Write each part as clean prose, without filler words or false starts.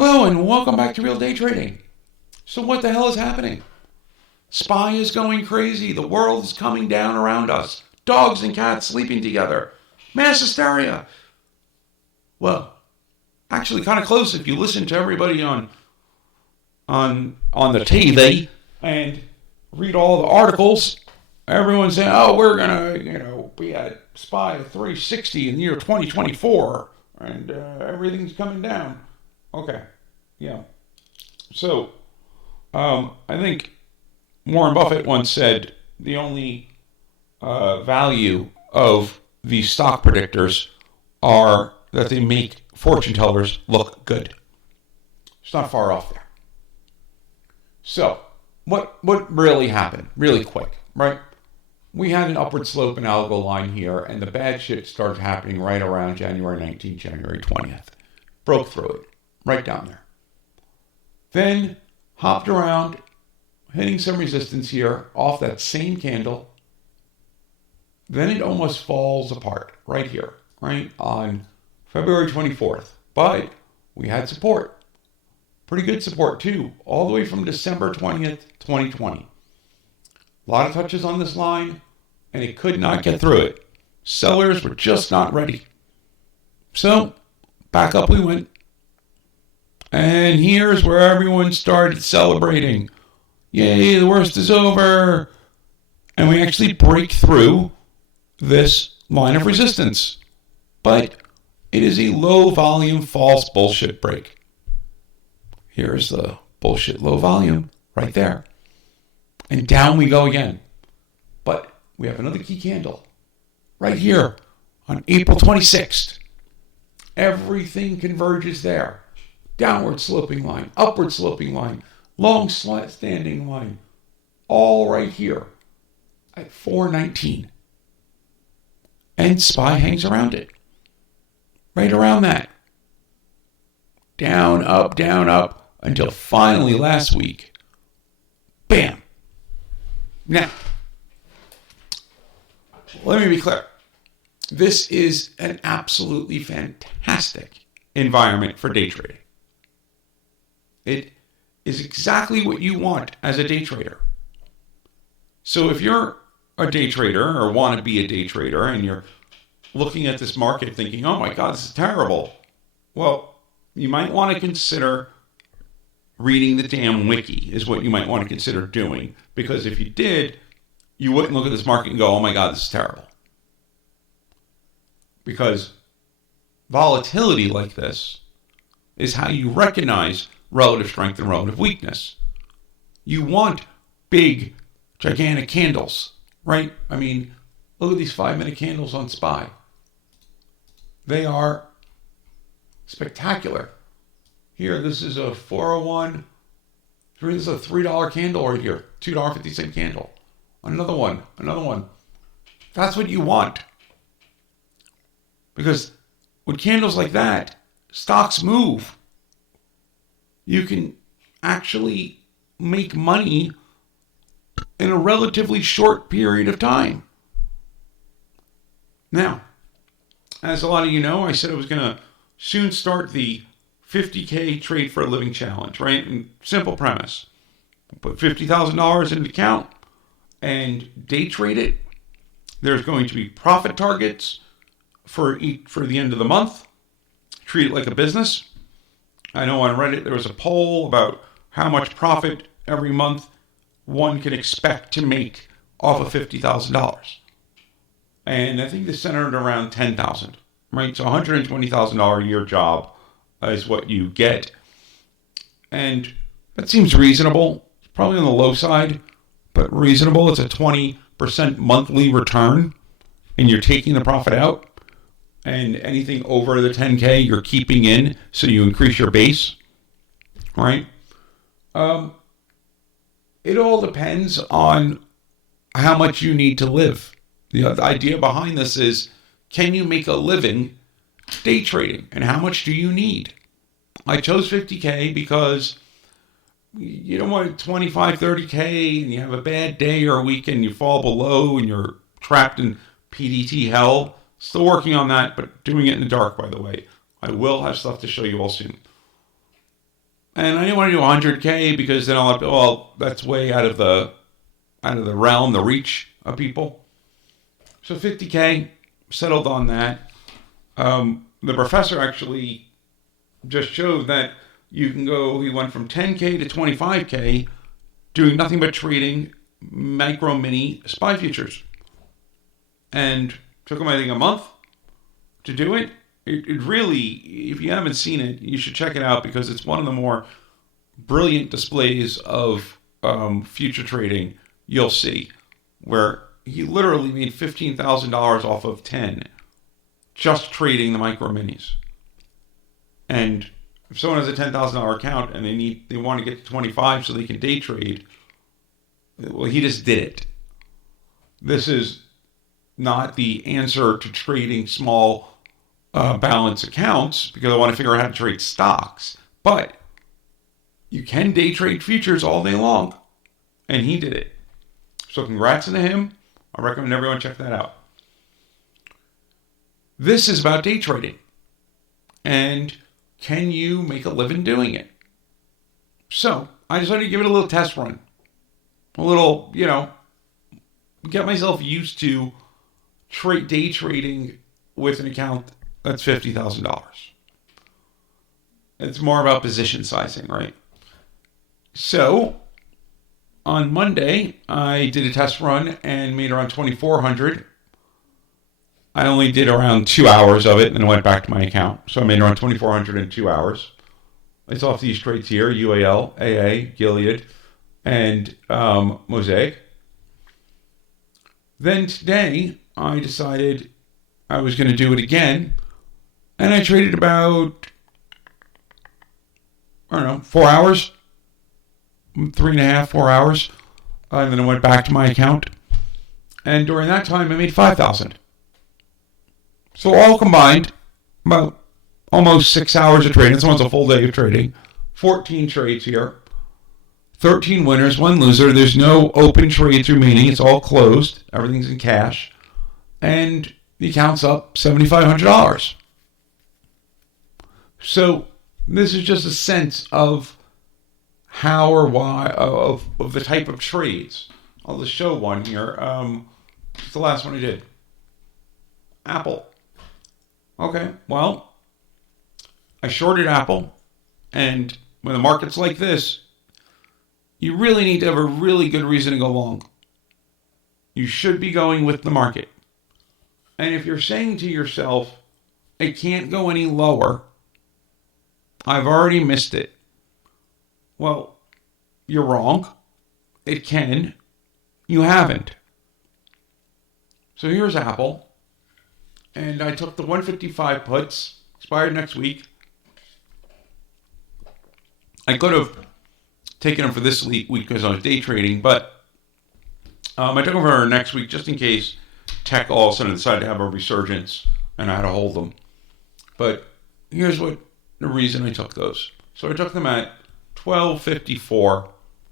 Hello and welcome back to Real Day Trading. So what the hell is happening? SPY is going crazy. The world is coming down around us. Dogs and cats sleeping together. Mass hysteria. Well, actually kind of close if you listen to everybody on the TV and read all the articles. Everyone's saying, oh, we're going to, be at SPY 360 in the year 2024 and everything's coming down. Okay, yeah. So, I think Warren Buffett once said the only value of these stock predictors are that they make fortune tellers look good. It's not far off there. So, what really happened? Really quick, right? We had an upward slope in algo line here, and the bad shit started happening right around January 19th, January 20th. Broke through it. Right down there. Then hopped around, hitting some resistance here off that same candle. Then it almost falls apart right here, right on February 24th. But we had support. Pretty good support too, all the way from December 20th, 2020. A lot of touches on this line, and it could not get through it. Sellers were just not ready. So, back up we went. And here's where everyone started celebrating. Yay, the worst is over. And we actually break through this line of resistance. But it is a low volume false bullshit break. Here's the bullshit low volume right there. And down we go again. But we have another key candle right here on April 26th. Everything converges there. Downward sloping line, upward sloping line, long standing line, all right here at 419. And SPY hangs around it. Right around that. Down, up, until finally last week. Bam! Now, let me be clear. This is an absolutely fantastic environment for day trading. It is exactly what you want as a day trader. So if you're a day trader or want to be a day trader and you're looking at this market thinking, oh my God, this is terrible. Well, you might want to consider reading the damn Wiki is what you might want to consider doing. Because if you did, you wouldn't look at this market and go, oh my God, this is terrible. Because volatility like this is how you recognize relative strength and relative weakness. You want big, gigantic candles, right? I mean, look at these 5-minute candles on SPY. They are spectacular. Here, this is a 401. This is a $3 candle right here. $2.50 candle. Another one. That's what you want. Because with candles like that, stocks move. You can actually make money in a relatively short period of time. Now, as a lot of you know, I said I was going to soon start the 50K Trade for a Living Challenge, right? And simple premise. Put $50,000 in the account and day trade it. There's going to be profit targets for the end of the month. Treat it like a business. I know on Reddit there was a poll about how much profit every month one can expect to make off of $50,000. And I think this centered around $10,000, right? So $120,000 a year job is what you get. And that seems reasonable. It's probably on the low side, but reasonable. It's a 20% monthly return, and you're taking the profit out. And anything over the 10K, you're keeping in, so you increase your base, right? It all depends on how much you need to live. The idea behind this is, can you make a living day trading, and how much do you need? I chose 50K because you don't want 25, 30K, and you have a bad day or a weekend, you fall below, and you're trapped in PDT hell. Still working on that, but doing it in the dark, by the way. I will have stuff to show you all soon. And I didn't want to do 100K because then I'll, well, that's way out of the realm, the reach of people. So 50K, settled on that. The professor actually just showed that you can go, he went from 10K to 25K doing nothing but trading micro mini SPY futures. And took him, I think, a month to do it. It really, if you haven't seen it, you should check it out because it's one of the more brilliant displays of future trading you'll see, where he literally made $15,000 off of 10 just trading the micro minis. And if someone has a $10,000 account and they want to get to 25 so they can day trade, well, he just did it. This is not the answer to trading small balance accounts because I want to figure out how to trade stocks. But you can day trade futures all day long. And he did it. So congrats to him. I recommend everyone check that out. This is about day trading. And can you make a living doing it? So I decided to give it a little test run. A little, get myself used to day trading with an account that's $50,000. It's more about position sizing, right? So on Monday, I did a test run and made around 2,400. I only did around 2 hours of it and then went back to my account. So I made around 2,400 in 2 hours. It's off these trades here: UAL, AA, Gilead, and Mosaic. Then today, I decided I was going to do it again, and I traded about, 4 hours, 3.5, 4 hours, and then I went back to my account, and during that time, I made 5,000. So all combined, about almost 6 hours of trading. This one's a full day of trading. 14 trades here. 13 winners, 1 loser. There's no open trades remaining. It's all closed. Everything's in cash. And the account's up $7,500. So this is just a sense of how or why, of the type of trades. I'll just show one here. It's the last one I did. Apple. Okay, well, I shorted Apple. And when the market's like this, you really need to have a really good reason to go long. You should be going with the market. And if you're saying to yourself, it can't go any lower, I've already missed it. Well, you're wrong. It can. You haven't. So here's Apple. And I took the 155 puts, expired next week. I could have taken them for this week because I was day trading, but I took them for next week just in case tech all of a sudden decided to have a resurgence and I had to hold them. But here's what the reason I took those. So I took them at 12.54.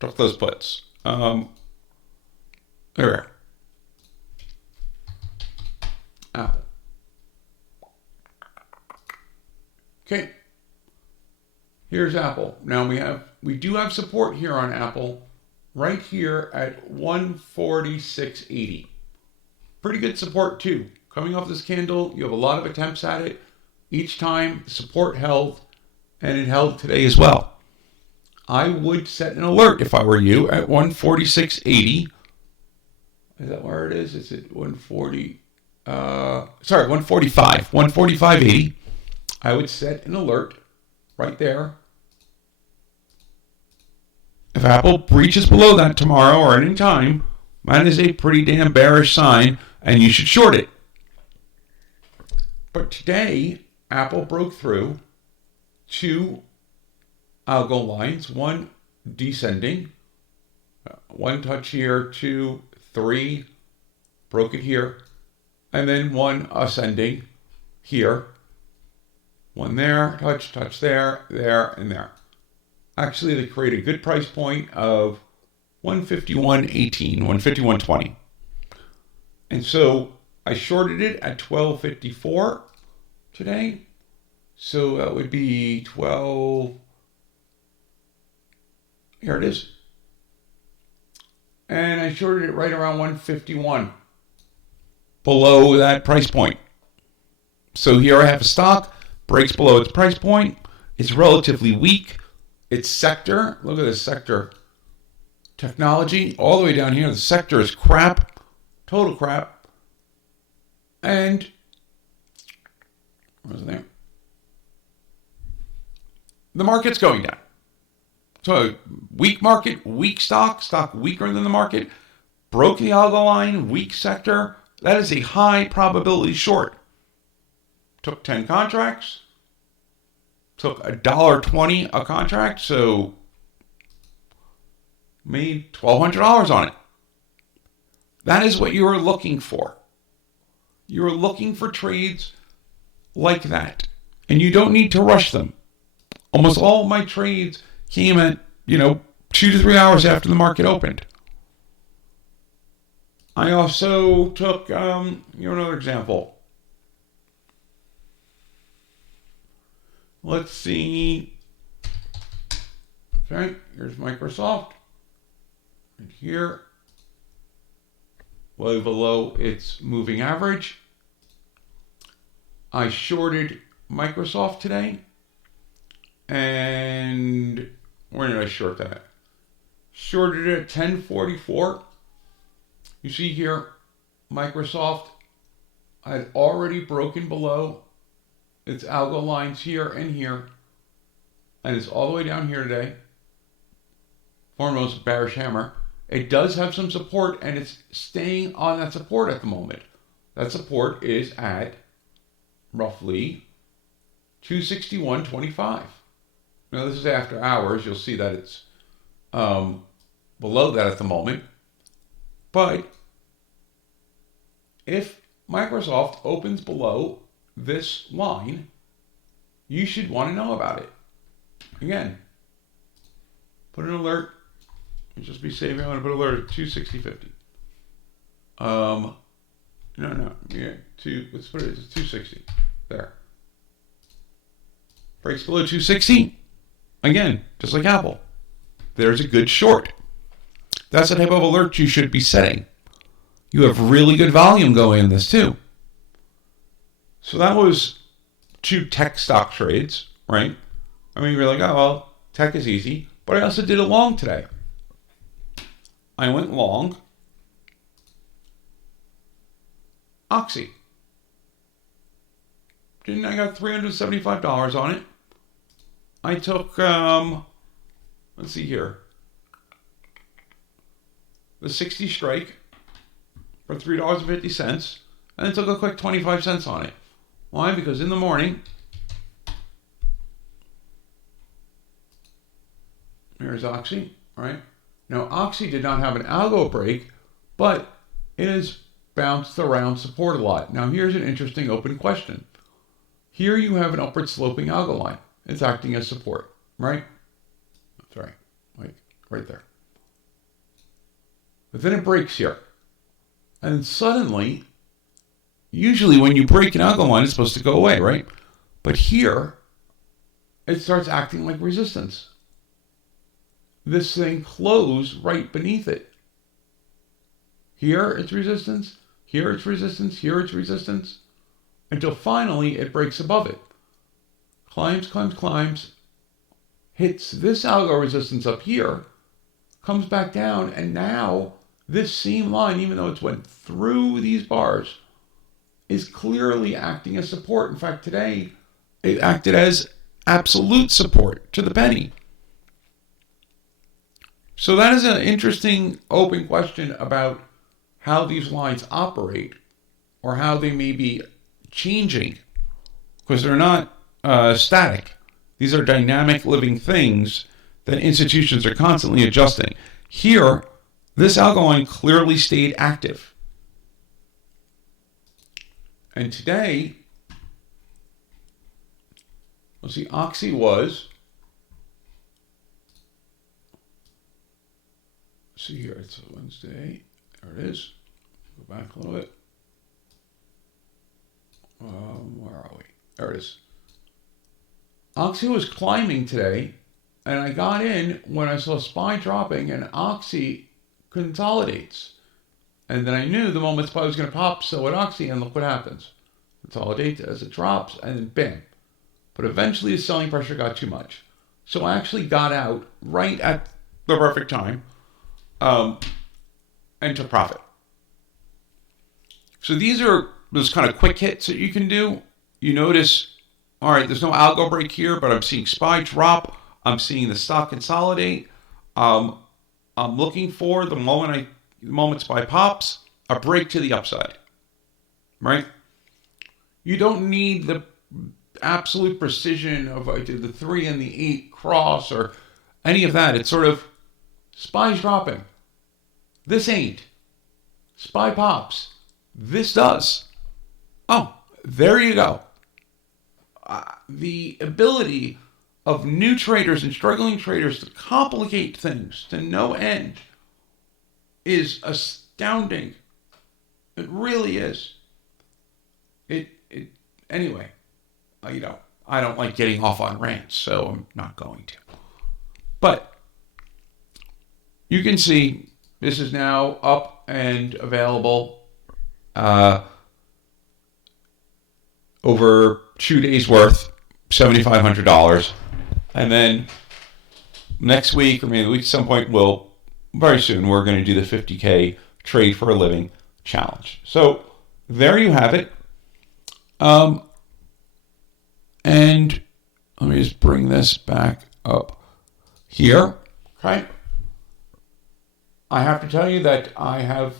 Took those puts. There. Apple. Okay. Here's Apple. Now we do have support here on Apple, right here at 146.80. Pretty good support too. Coming off this candle, you have a lot of attempts at it. Each time, the support held, and it held today as well. I would set an alert if I were you at 146.80. Is that where it is? Is it 140? 145. 145.80. I would set an alert right there. If Apple breaches below that tomorrow or any time, that is a pretty damn bearish sign, and you should short it. But today, Apple broke through 2 algo lines, 1 descending, 1 touch here, 2, 3, broke it here, and then 1 ascending here, 1 there, touch there, and there. Actually, they create a good price point of 151.18, 151.20. And so I shorted it at 12.54 today. So that would be 12. Here it is. And I shorted it right around 151, below that price point. So here I have a stock, breaks below its price point. It's relatively weak. Its sector, look at this sector. Technology, all the way down here, the sector is crap, total crap. And, what was the name? The market's going down. So, weak market, weak stock weaker than the market, broke the algo line, weak sector. That is a high probability short. Took 10 contracts, took $1.20 a contract, so made $1,200 on it. That is what you are looking for. You are looking for trades like that, and you don't need to rush them. Almost all of my trades came at, 2 to 3 hours after the market opened. I also took, another example. Let's see. Okay, here's Microsoft. And here, way below its moving average. I shorted Microsoft today. And where did I short that? Shorted it at 1044. You see here, Microsoft had already broken below its algo lines here and here. And it's all the way down here today. Foremost bearish hammer. It does have some support, and it's staying on that support at the moment. That support is at roughly 261.25. Now, this is after hours. You'll see that it's below that at the moment. But if Microsoft opens below this line, you should want to know about it. Again, put an alert. Just be safe. I'm going to put alert at 260.50. Yeah, let's put it at 260. There. Breaks below 260. Again, just like Apple. There's a good short. That's the type of alert you should be setting. You have really good volume going in this too. So that was 2 tech stock trades, right? I mean, you're like, oh, well, tech is easy. But I also did a long today. I went long Oxy. I got $375 on it. I took, let's see here, the 60 strike for $3.50, and then took a quick 25 cents on it. Why? Because in the morning, here's Oxy, right? Now, Oxy did not have an algo break, but it has bounced around support a lot. Now, here's an interesting open question. Here you have an upward sloping algo line. It's acting as support, right? Sorry, like right there. But then it breaks here. And suddenly, usually when you break an algo line, it's supposed to go away, right? But here, it starts acting like resistance. This thing closed right beneath it. Here it's resistance, here it's resistance, here it's resistance, until finally it breaks above it. Climbs, hits this algo resistance up here, comes back down, and now this same line, even though it's went through these bars, is clearly acting as support. In fact, today, it acted as absolute support to the penny. So that is an interesting open question about how these lines operate or how they may be changing, because they're not static. These are dynamic living things that institutions are constantly adjusting. Here, this algo line clearly stayed active. And today, let's see, Oxy was, see here, it's Wednesday. There it is. Go back a little bit. Where are we? There it is. Oxy was climbing today And I got in when I saw SPY dropping and Oxy consolidates. And then I knew the moment SPY was going to pop, so would Oxy, and look what happens. Consolidate as it drops, and then bam. But eventually the selling pressure got too much. So I actually got out right at the perfect time and took profit. So these are those kind of quick hits that you can do. You notice, all right, there's no algo break here, but I'm seeing SPY drop. I'm seeing the stock consolidate. I'm looking for the moment SPY pops, a break to the upside, right? You don't need the absolute precision of I did the 3 and the 8 cross or any of that. It's sort of SPY's dropping. This ain't. SPY pops. This does. Oh, there you go. The ability of new traders and struggling traders to complicate things to no end is astounding. It really is. Anyway, I don't like getting off on rants, so I'm not going to. But you can see this is now up and available over 2 days worth, $7,500. And then next week, or maybe the week at some point, very soon, we're going to do the 50K trade for a living challenge. So there you have it. And let me just bring this back up here. Okay. I have to tell you that I have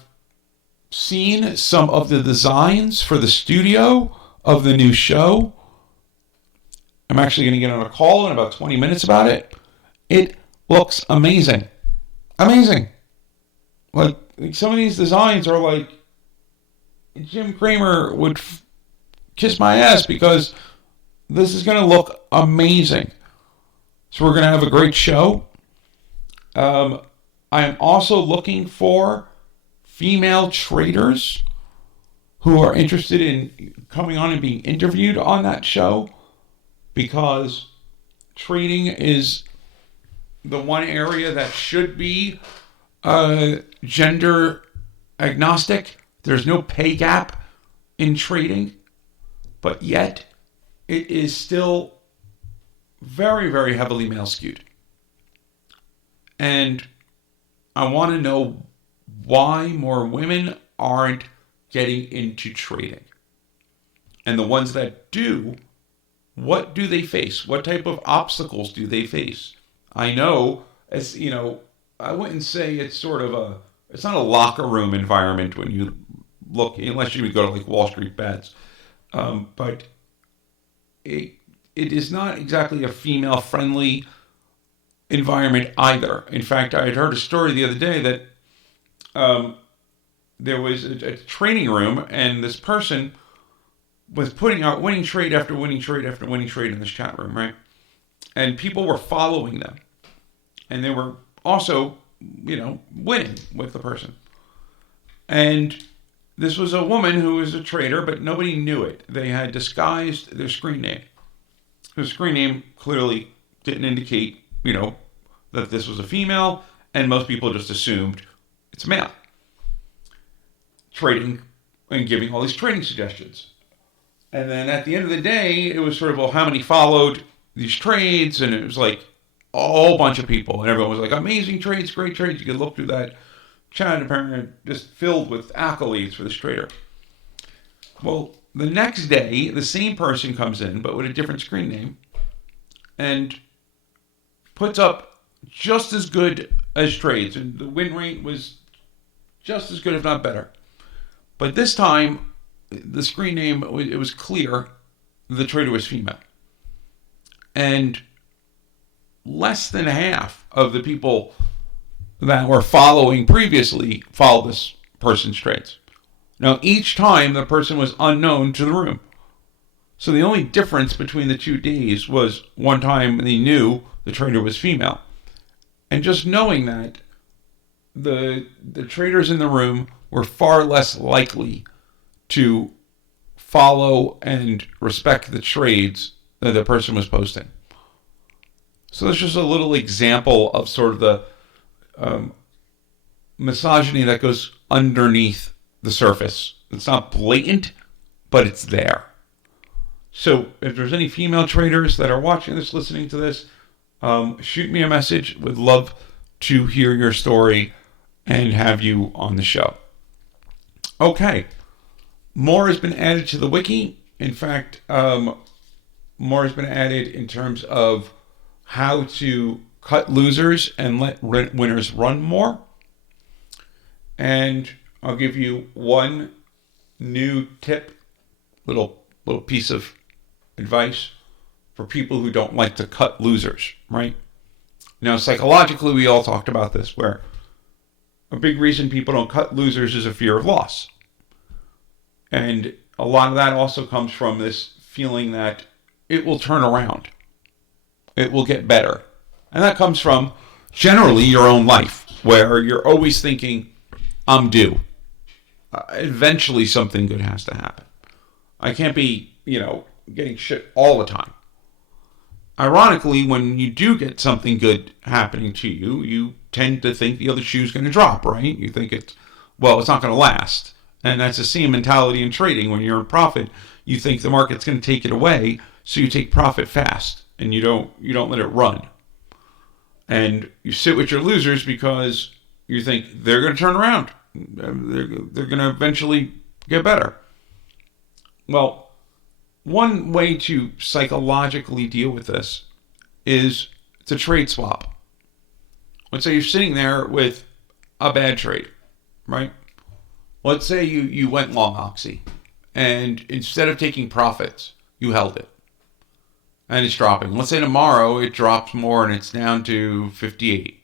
seen some of the designs for the studio of the new show. I'm actually going to get on a call in about 20 minutes about it. It looks amazing. Amazing. Like some of these designs are like Jim Cramer would kiss my ass because this is going to look amazing. So we're going to have a great show. I am also looking for female traders who are interested in coming on and being interviewed on that show, because trading is the one area that should be gender agnostic. There's no pay gap in trading, but yet it is still very, very heavily male skewed. And I want to know why more women aren't getting into trading. And the ones that do, what do they face? What type of obstacles do they face? I know, as you know, I wouldn't say it's it's not a locker room environment when you look, unless you would go to like Wall Street Bets. But it is not exactly a female-friendly environment either. In fact, I had heard a story the other day that there was a training room, and this person was putting out winning trade after winning trade after winning trade in this chat room, right? And people were following them. And they were also, winning with the person. And this was a woman who was a trader, but nobody knew it. They had disguised their screen name. The screen name clearly didn't indicate, that this was a female, and most people just assumed it's male. Trading and giving all these trading suggestions. And then at the end of the day, it was sort of, well, how many followed these trades? And it was like a whole bunch of people. And everyone was like, amazing trades, great trades. You could look through that chat, apparently just filled with accolades for this trader. Well, the next day, the same person comes in, but with a different screen name, and puts up just as good as trades. And the win rate was just as good, if not better. But this time, the screen name, it was clear the trader was female. And less than half of the people that were following previously followed this person's trades. Now, each time the person was unknown to the room. So the only difference between the 2 days was one time they knew the trader was female. And just knowing that, the traders in the room were far less likely to follow and respect the trades that the person was posting. So that's just a little example of sort of the misogyny that goes underneath the surface. It's not blatant, but it's there. So if there's any female traders that are watching this, listening to this, shoot me a message. Would love to hear your story and have you on the show. Okay. More has been added to the wiki. In fact, more has been added in terms of how to cut losers and let winners run more. And I'll give you one new tip, little piece of advice for people who don't like to cut losers, right? Now, psychologically, we all talked about this, where a big reason people don't cut losers is a fear of loss. And a lot of that also comes from this feeling that it will turn around. It will get better. And that comes from generally your own life, where you're always thinking, I'm due. Eventually something good has to happen. I can't be, getting shit all the time. Ironically, when you do get something good happening to you, you tend to think the other shoe's going to drop, right? You think it's not going to last. And that's the same mentality in trading. When you're in profit, you think the market's going to take it away, so you take profit fast and you don't let it run. And you sit with your losers because you think they're going to turn around. They're going to eventually get better. Well, one way to psychologically deal with this is to trade swap. Let's say you're sitting there with a bad trade, right? Let's say you went long Oxy, and instead of taking profits, you held it. And it's dropping. Let's say tomorrow it drops more and it's down to 58.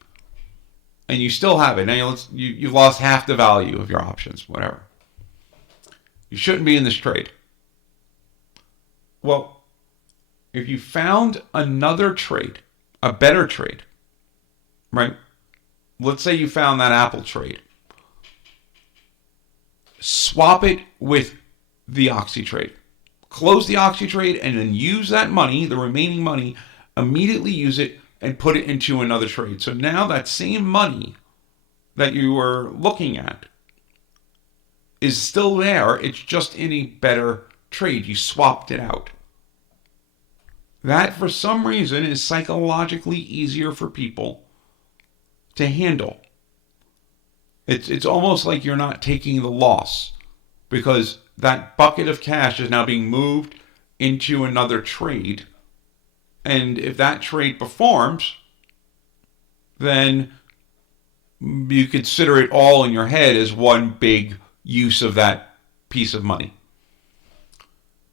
And you still have it. Now you've lost half the value of your options, whatever. You shouldn't be in this trade. Well, if you found another trade, a better trade, right? Let's say you found that Apple trade. Swap it with the Oxy trade. Close the Oxy trade and then use that money, the remaining money, immediately use it and put it into another trade. So now that same money that you were looking at is still there. It's just in a better trade. You swapped it out. That, for some reason, is psychologically easier for people to handle. It's almost like you're not taking the loss, because that bucket of cash is now being moved into another trade. And if that trade performs, then you consider it all in your head as one big use of that piece of money.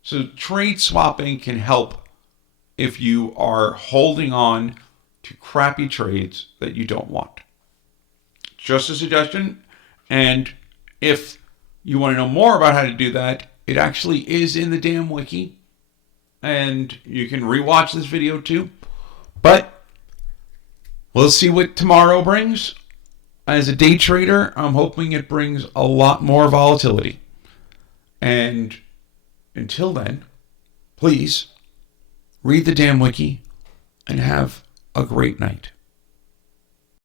So trade swapping can help if you are holding on to crappy trades that you don't want. Just a suggestion. And if you want to know more about how to do that, it actually is in the damn wiki. And you can rewatch this video too. But we'll see what tomorrow brings. As a day trader, I'm hoping it brings a lot more volatility. And until then, please read the damn wiki and have a great night.